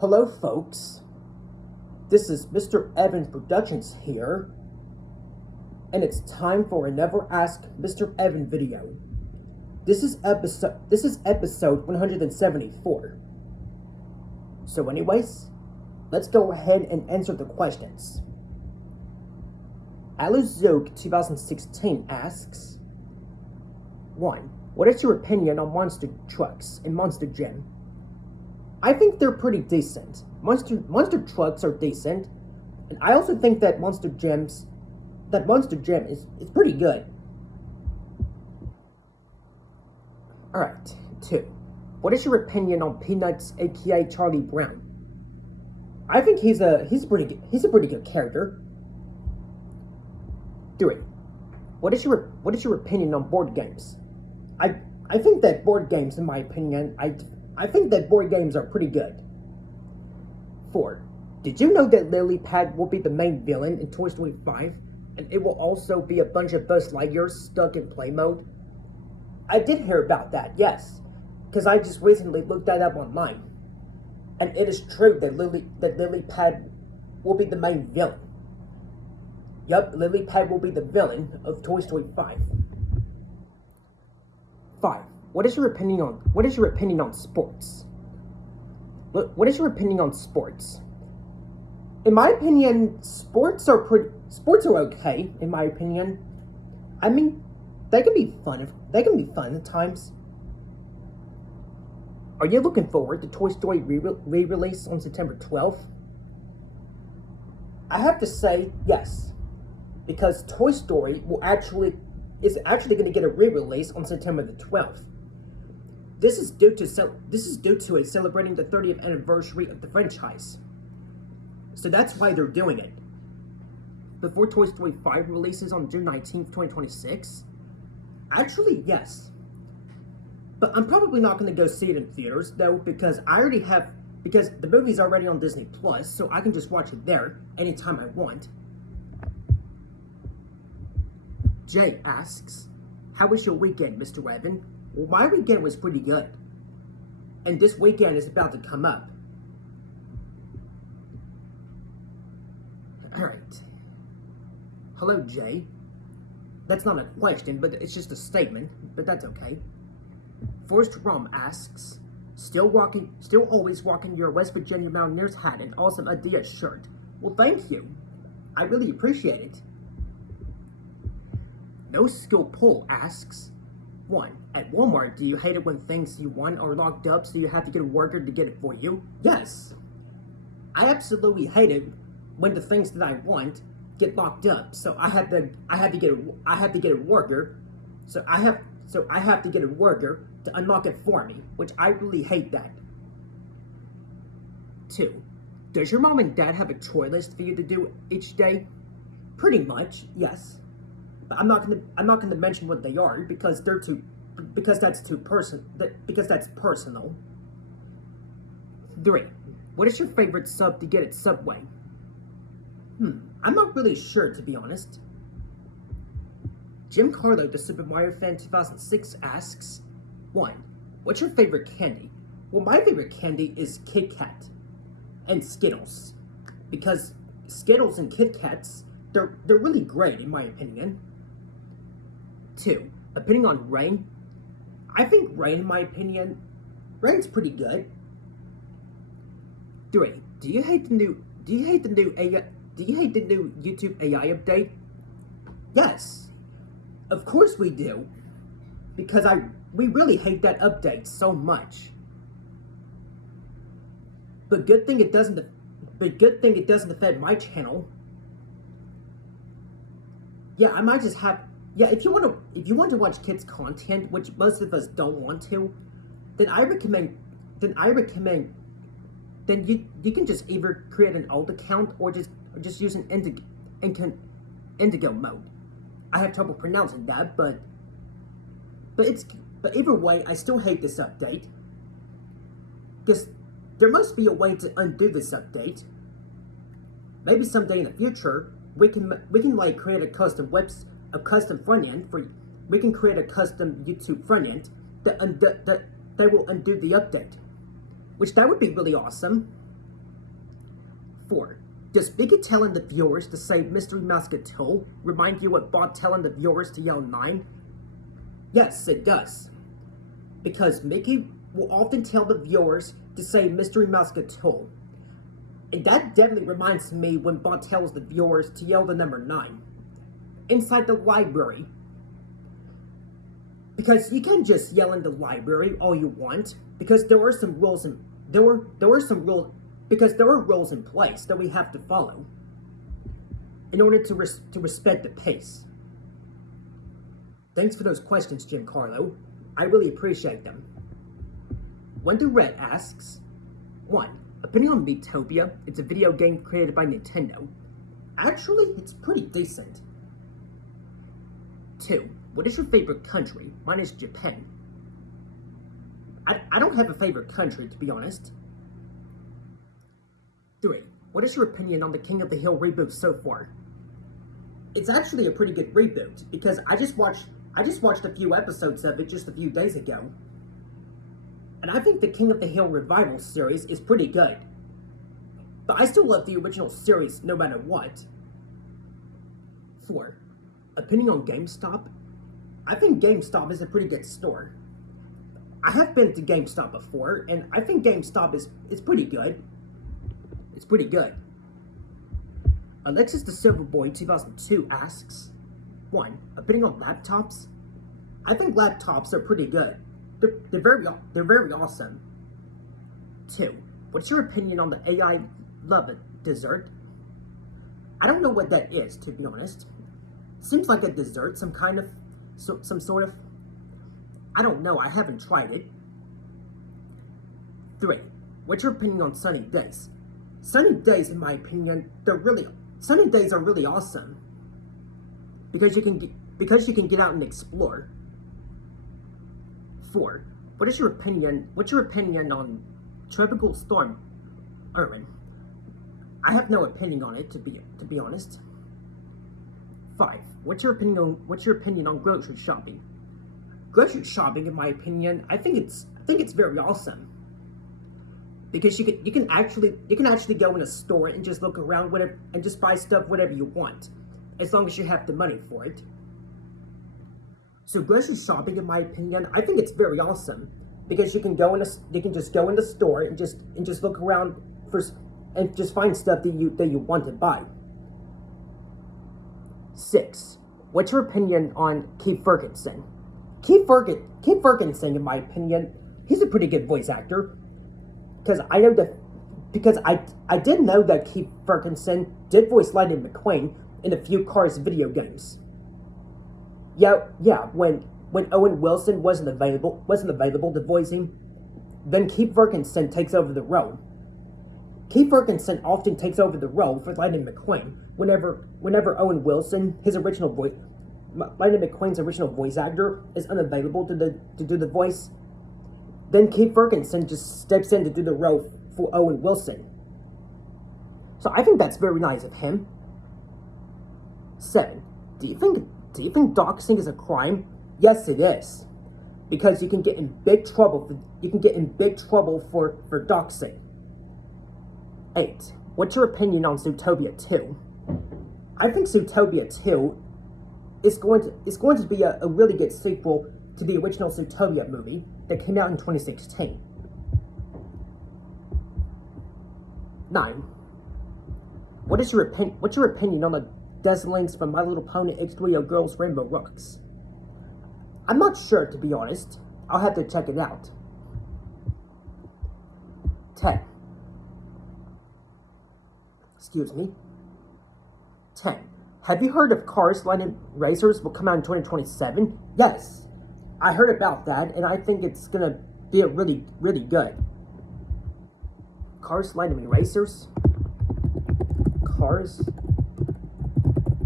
Hello folks, this is MrEvan Productions here, and it's time for another Ask MrEvan video. This is episode 174. So anyways, let's go ahead and answer the questions. Aluzog 2016 asks, 1. What is your opinion on monster trucks in Monster Jam? I think they're pretty decent. Monster trucks are decent, and I also think that Monster Jam is pretty good. Alright, 2. What is your opinion on Peanuts, aka Charlie Brown? I think he's a pretty good character. 3. What is your opinion on board games? I think that board games, in my opinion, I think that board games are pretty good. 4. Did you know that Lily Pad will be the main villain in Toy Story 5? And it will also be a bunch of Buzz Lightyears stuck in play mode? I did hear about that, yes. Because I just recently looked that up online. And it is true that Lily Pad will be the main villain. Yup, Lily Pad will be the villain of Toy Story 5. 5. What is your opinion on sports? What is your opinion on sports? In my opinion, sports are okay. In my opinion, I mean, they can be fun at times. Are you looking forward to Toy Story re-release on September 12th? I have to say yes, because Toy Story is actually going to get a re-release on September the 12th. This is due to it celebrating the 30th anniversary of the franchise. So that's why they're doing it. Before Toy Story 5 releases on June 19th, 2026? Actually, yes. But I'm probably not going to go see it in theaters, though, because the movie's already on Disney Plus, so I can just watch it there anytime I want. Jay asks, how was your weekend, Mr. Evan? Well, my weekend was pretty good. And this weekend is about to come up. Alright. Hello, Jay. That's not a question, but it's just a statement, but that's okay. Forrest Rum asks, still always rocking your West Virginia Mountaineers hat and awesome Adidas shirt. Well, thank you. I really appreciate it. No Skill Pull asks, 1. At Walmart, do you hate it when things you want are locked up so you have to get a worker to get it for you? Yes. I absolutely hate it when the things that I want get locked up. So I have to get a worker. So I have to get a worker to unlock it for me, which I really hate that. 2. Does your mom and dad have a chore list for you to do each day? Pretty much, yes. But I'm not gonna mention what they are because that's personal. 3. What is your favorite sub to get at Subway? I'm not really sure, to be honest. Jim Carlo, the Super Mario Fan 2006 asks, 1. What's your favorite candy? Well, my favorite candy is Kit Kat and Skittles, because Skittles and Kit Kats, they're really great in my opinion. 2. Opinion on Rain. I think Rain, in my opinion, Rain's pretty good. 3. Do you hate the new YouTube AI update? Yes. Of course we do. Because we really hate that update so much. But good thing it doesn't affect my channel. Yeah, I might just have. Yeah, if you want to watch kids content, which most of us don't want to, then you can just either create an old account or just use an Indigo mode. I have trouble pronouncing that, but either way, I still hate this update. Because there must be a way to undo this update. Maybe someday in the future, we can like create a custom front end for. We can create a custom YouTube front end that will undo the update, which that would be really awesome. 4. Does Biggie telling the viewers to say Mystery Musketeer remind you of Bob telling the viewers to yell 9? Yes, it does. Because Mickey will often tell the viewers to say Mystery Musketeer. And that definitely reminds me when Bob tells the viewers to yell the number 9. Inside the library. Because you can't just yell in the library all you want. Because there are some rules in there were some rules because there are rules in place that we have to follow in order to respect the pace. Thanks for those questions, Jim Carlo. I really appreciate them. Wonder Red asks, 1. Opinion on Miitopia. It's a video game created by Nintendo. Actually, it's pretty decent. 2. What is your favorite country? Mine is Japan. I don't have a favorite country, to be honest. 3. What is your opinion on the King of the Hill reboot so far? It's actually a pretty good reboot, because I just watched a few episodes of it just a few days ago. And I think the King of the Hill revival series is pretty good. But I still love the original series no matter what. 4. Opinion on GameStop? I think GameStop is a pretty good store. I have been to GameStop before, and I think GameStop is pretty good. It's pretty good. Alexis the Silverboy 2002 asks, 1. Opinion on laptops? I think laptops are pretty good. They're very awesome. 2. What's your opinion on the AI love dessert? I don't know what that is, to be honest. Seems like a dessert, some sort of. I don't know, I haven't tried it. 3. What's your opinion on sunny days? Sunny days, in my opinion, sunny days are really awesome. Because you can get out and explore. 4. What's your opinion on Tropical Storm Irwin? I have no opinion on it, to be honest. 5. What's your opinion on grocery shopping? Grocery shopping, in my opinion, I think it's very awesome. Because you can actually go in a store and just look around and just buy stuff whatever you want, as long as you have the money for it. So grocery shopping, in my opinion, I think it's very awesome because you can just go in the store and just look around and just find stuff that you want to buy. 6. What's your opinion on Keith Ferguson? Keith Ferguson, in my opinion, he's a pretty good voice actor. Because I did know that Keith Ferguson did voice Lightning McQueen in a few Cars video games. Yeah. When Owen Wilson wasn't available to voice him, then Keith Ferguson takes over the role. Keith Ferguson often takes over the role for Lightning McQueen whenever Owen Wilson, Lightning McQueen's original voice actor, is unavailable to do the voice. Then Keith Ferguson just steps in to do the role for Owen Wilson. So I think that's very nice of him. 7. Do you think doxing is a crime? Yes, it is. Because you can get in big trouble for doxing. 8. What's your opinion on Zootopia 2? I think Zootopia 2 is going to be a really good sequel to the original Zootopia movie that came out in 2016. 9. What's your opinion on the Deslings from My Little Pony H3O Girls Rainbow Rocks? I'm not sure, to be honest. I'll have to check it out. 10. Excuse me. 10. Have you heard of Cars Lightning Racers will come out in 2027? Yes. I heard about that, and I think it's gonna be really, really good. Cars Lightning Racers? Cars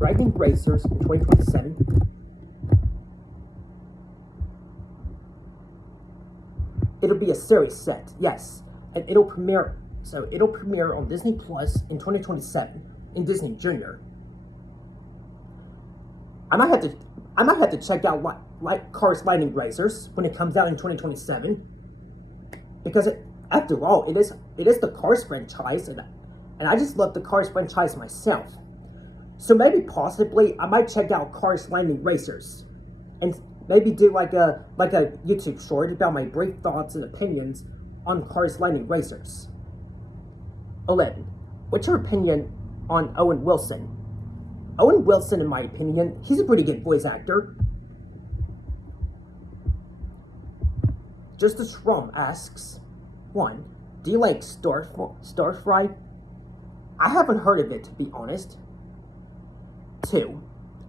Lightning Racers in 2027. It'll be a series set, yes. And it'll premiere on Disney Plus in 2027 in Disney Junior. I might have to check out Cars Lightning Racers when it comes out in 2027, because after all, it is the Cars franchise, and and I just love the Cars franchise myself. So maybe possibly I might check out Cars Landing Racers and maybe do like a YouTube short about my brief thoughts and opinions on Cars Landing Racers. 11. What's your opinion on Owen Wilson? Owen Wilson, in my opinion, he's a pretty good voice actor. Justice Rom asks, 1. Do you like stir fry? I haven't heard of it, to be honest. 2.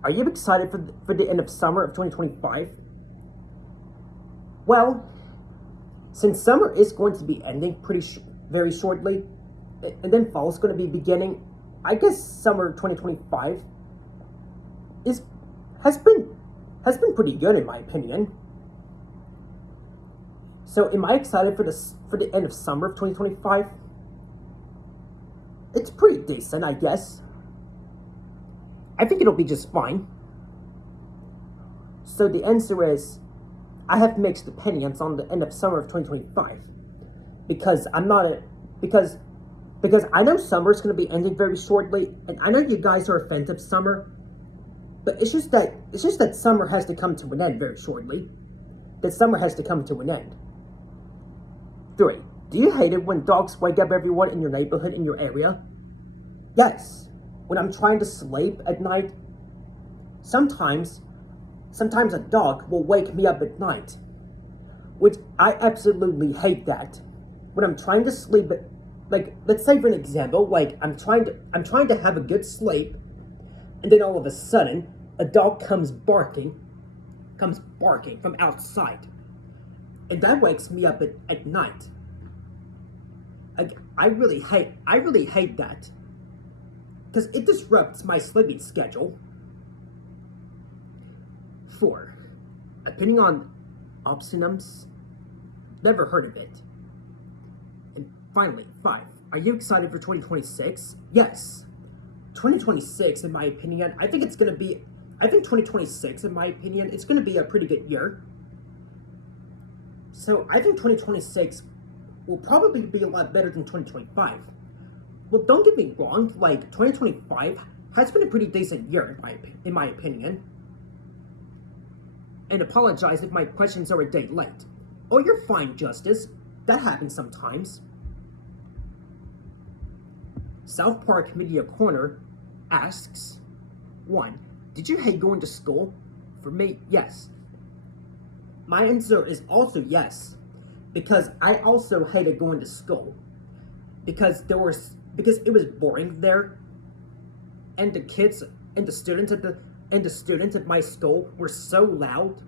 Are you excited for the end of summer of 2025? Well, since summer is going to be ending very shortly, and then fall is going to be beginning, I guess summer 2025 has been pretty good in my opinion. So am I excited for the end of summer of 2025? It's pretty decent, I guess. I think it'll be just fine. So the answer is, I have mixed opinions on the end of summer of 2025 because because I know summer is going to be ending very shortly, and I know you guys are fans of summer, but it's just that summer has to come to an end very shortly. That summer has to come to an end. 3. Do you hate it when dogs wake up everyone in your neighborhood, in your area? Yes. When I'm trying to sleep at night, sometimes a dog will wake me up at night, which I absolutely hate that. When I'm trying to sleep, like, let's say for an example, like I'm trying to have a good sleep, and then all of a sudden a dog comes barking from outside, and that wakes me up at night. I really hate that, because it disrupts my sleeping schedule. 4. Opinion on obscenums? Never heard of it. And finally, 5. Are you excited for 2026? Yes. 2026, in my opinion, I think 2026, in my opinion, it's going to be a pretty good year. So I think 2026 will probably be a lot better than 2025. Well, don't get me wrong, like, 2025 has been a pretty decent year, in my opinion. And apologize if my questions are a day late. Oh, you're fine, Justice. That happens sometimes. South Park Media Corner asks, 1. Did you hate going to school? For me, yes. My answer is also yes, because I also hated going to school. Because it was boring there, and the kids and the students at my school were so loud.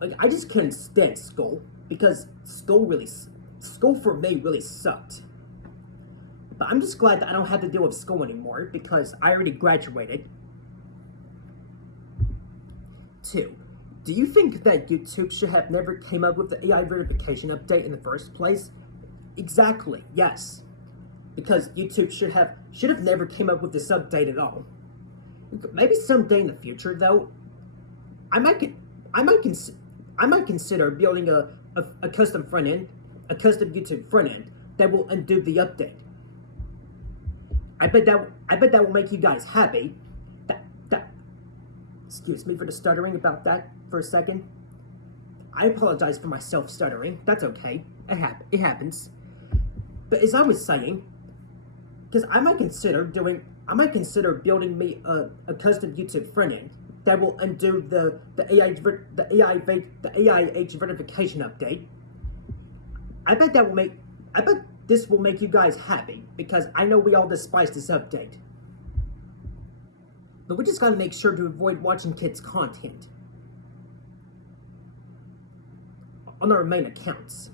Like, I just couldn't stand school, because school for me really sucked. But I'm just glad that I don't have to deal with school anymore, because I already graduated. 2. Do you think that YouTube should have never came up with the AI verification update in the first place? Exactly, yes. Because YouTube should have never came up with this update at all. Maybe someday in the future, though, I might consider building a custom front end, a custom YouTube front end that will undo the update. I bet that will make you guys happy. Excuse me for the stuttering about that for a second. I apologize for myself stuttering. That's okay. It happens. But as I was saying, because I might consider building me a custom YouTube front end that will undo the AIH verification update. I bet this will make you guys happy, because I know we all despise this update. But we just gotta make sure to avoid watching kids' content on our main accounts.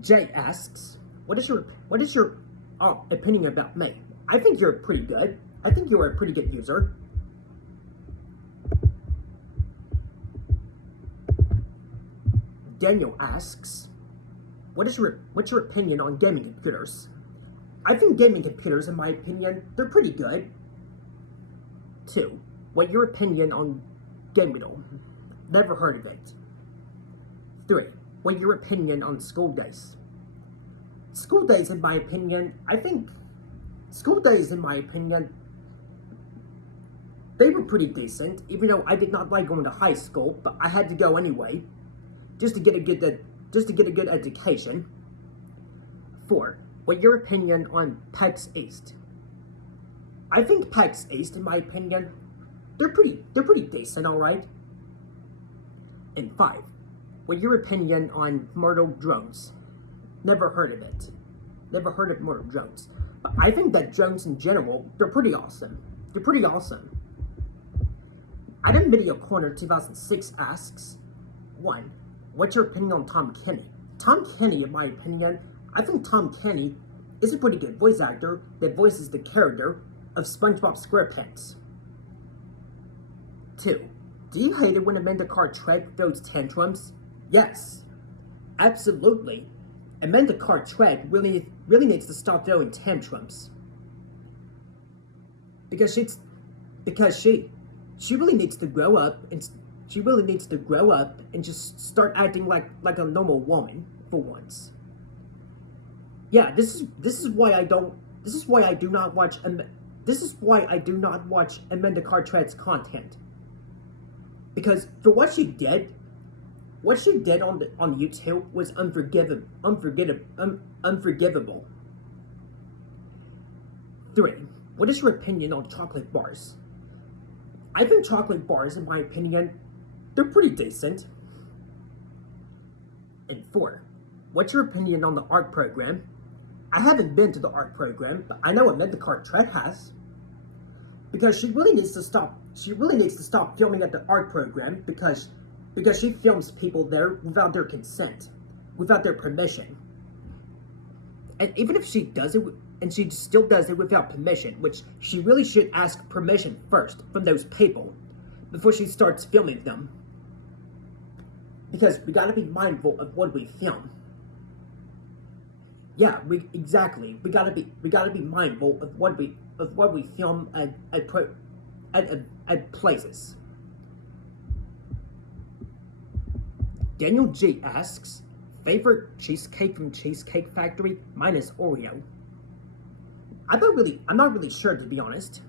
Jay asks, what is your opinion about me? I think you're pretty good. I think you are a pretty good user. Daniel asks, what's your opinion on gaming computers? I think gaming computers, in my opinion, they're pretty good. 2. What's your opinion on Gamidol? Never heard of it. 3. What's your opinion on school days? school days, in my opinion, I think school days, in my opinion, they were pretty decent. Even though I did not like going to high school, but I had to go anyway, just to get a good education. 4. What's your opinion on PAX East? I think PAX East, in my opinion, they're pretty decent, all right. And 5. What's your opinion on mortal drones? Never heard of it. Never heard of mortal drones. But I think that drones in general, they're pretty awesome. They're pretty awesome. Adam Video Corner 2006 asks, 1. What's your opinion on Tom Kenny? Tom Kenny, in my opinion, I think Tom Kenny is a pretty good voice actor that voices the character of SpongeBob SquarePants. 2. Do you hate it when Amanda Cartwright throws tantrums? Yes, absolutely. Amanda Cartwright really needs to stop throwing tantrums. Because she really needs to grow up and just start acting like a normal woman for once. Yeah, this is why I do not watch Amanda Cartwright's content. Because for what she did on YouTube was unforgivable. 3. What is your opinion on chocolate bars? I think chocolate bars, in my opinion, they're pretty decent. And 4. What's your opinion on the art program? I haven't been to the art program, but I know Amanda Cartwright has. Because she really needs to stop filming at the art program because she films people there without their consent, without their permission. And even if she does it, and she still does it without permission, which she really should ask permission first from those people before she starts filming them. Because we gotta be mindful of what we film. Yeah, we gotta be mindful of what we film at places. Daniel G asks, favorite cheesecake from Cheesecake Factory? Mine is Oreo. I'm not really sure, to be honest.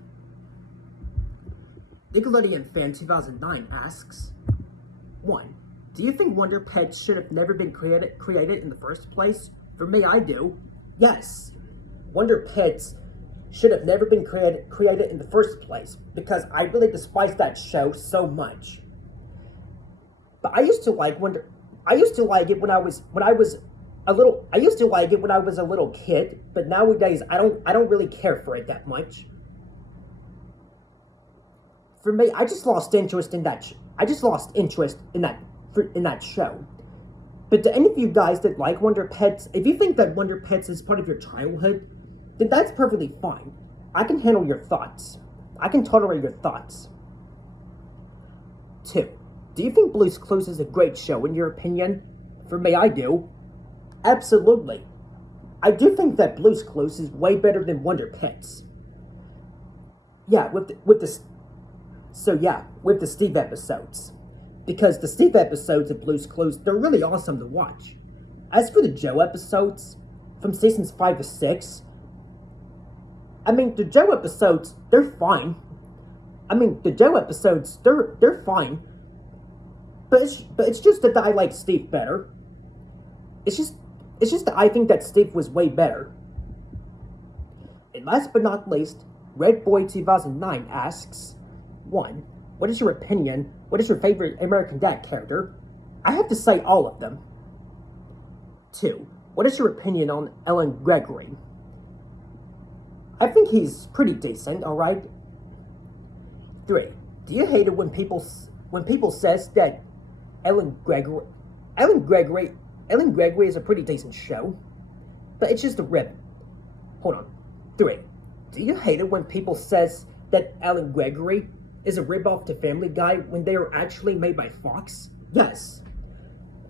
Nickelodeon Fan 2009 asks, 1. Do you think Wonder Pets should have never been created in the first place? For me, I do. Yes. Wonder Pets should have never been created in the first place because I really despise that show so much. But I used to like it when I was a little kid, but nowadays I don't really care for it that much. For me, I just lost interest in that show. But to any of you guys that like Wonder Pets, if you think that Wonder Pets is part of your childhood, then that's perfectly fine. I can handle your thoughts. I can tolerate your thoughts. 2. Do you think Blue's Clues is a great show in your opinion? For me, I do. Absolutely. I do think that Blue's Clues is way better than Wonder Pets. Yeah, with the Steve episodes. Because the Steve episodes of Blue's Clues, they're really awesome to watch. As for the Joe episodes, from seasons 5 to 6, I mean, the Joe episodes, they're fine. They're fine. But it's just that I like Steve better. It's just that I think that Steve was way better. And last but not least, Red Boy 2009 asks, 1. What is your opinion? What is your favorite American Dad character? I have to say all of them. 2. What is your opinion on Ellen Gregory? I think he's pretty decent, alright? 3. Do you hate it when people says that Ellen Gregory is a pretty decent show? But it's just a rip. Hold on. 3. Do you hate it when people says that Ellen Gregory is a rip-off to Family Guy when they are actually made by Fox? Yes.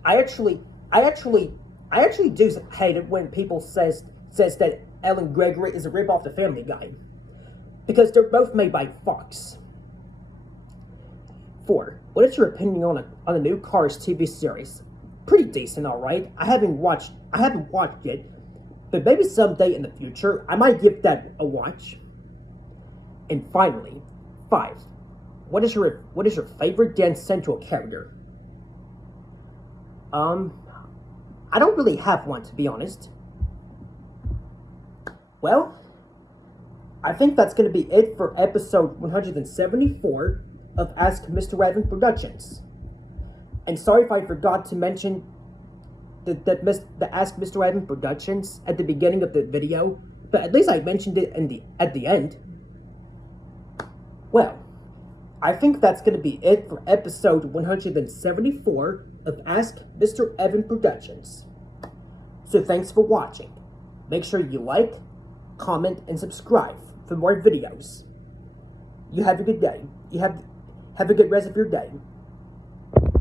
I actually do hate it when people says that Ellen Gregory is a rip-off to Family Guy. Because they're both made by Fox. 4. What is your opinion on a new Cars TV series? Pretty decent, alright. I haven't watched it, but maybe someday in the future, I might give that a watch. And finally, 5. What is your favorite Dance Central character? I don't really have one, to be honest. Well, I think that's going to be it for episode 174 of Ask MrEvan Productions. And sorry if I forgot to mention the Ask MrEvan Productions at the beginning of the video, but at least I mentioned it at the end. Well, I think that's going to be it for episode 174 of Ask MrEvan Productions. So thanks for watching. Make sure you like, comment, and subscribe for more videos. You have a good day. You have a good rest of your day.